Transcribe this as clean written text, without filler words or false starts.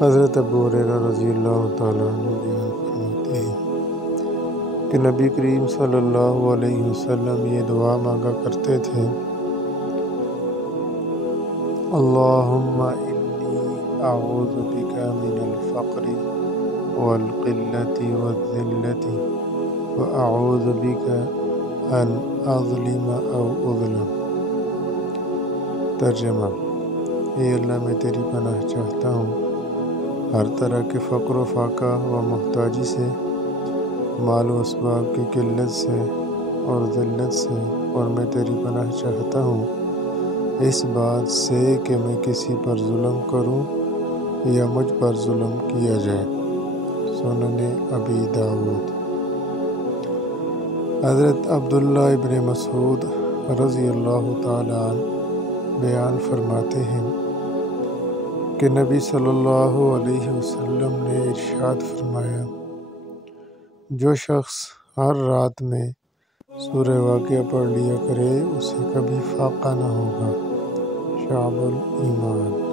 حضرت ابو ہریرہ رضی اللہ تعالیٰ عنہ بیان فرماتے ہیں کہ نبی کریم صلی اللہ علیہ وسلم یہ دعا مانگا کرتے تھے: اللہم انی اعوذ بک من الفقر والقلۃ والذلۃ واعوذ بک ان اظلم او اظلم۔ ترجمہ: اے اللہ، میں تیری پناہ چاہتا ہوں ہر طرح کے فقر و فاقہ و محتاجی سے، مال و اسباب کی قلت سے اور ذلت سے، اور میں تیری پناہ چاہتا ہوں اس بات سے کہ میں کسی پر ظلم کروں یا مجھ پر ظلم کیا جائے۔ سنن ابی داؤد۔ حضرت عبداللہ ابن مسعود رضی اللہ تعالیٰ عنہ بیان فرماتے ہیں کہ نبی صلی اللہ علیہ وسلم نے ارشاد فرمایا: جو شخص ہر رات میں سورہ واقعہ پڑھ لیا کرے اسے کبھی فاقہ نہ ہوگا۔ شعب الایمان۔